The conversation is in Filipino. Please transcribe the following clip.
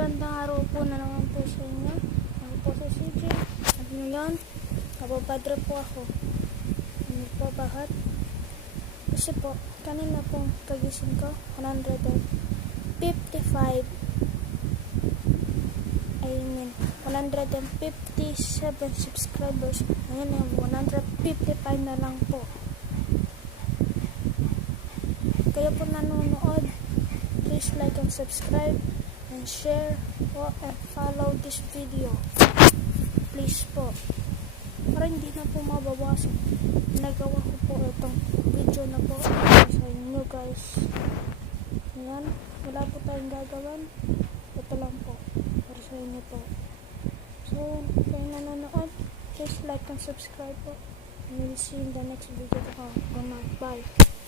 Magandang araw po na naman po sa inyo. Ako po si CJ. At ngayon, napapadre po ako. Ano po bakit? Kasi po, kanina pong pagising ko, 157 subscribers. Ngayon yung 155 na lang po. Kaya po nanonood, please like and subscribe and share po and follow this video. Please po. Para hindi na po mabawasan. Nagawa ko po itong video na po sa inyo guys. Ayan. Wala po tayong gagawin. Ito lang po. Para sa inyo po. So, kayo nanonood, please like and subscribe po. And we'll see you in the next video. Good night. Bye.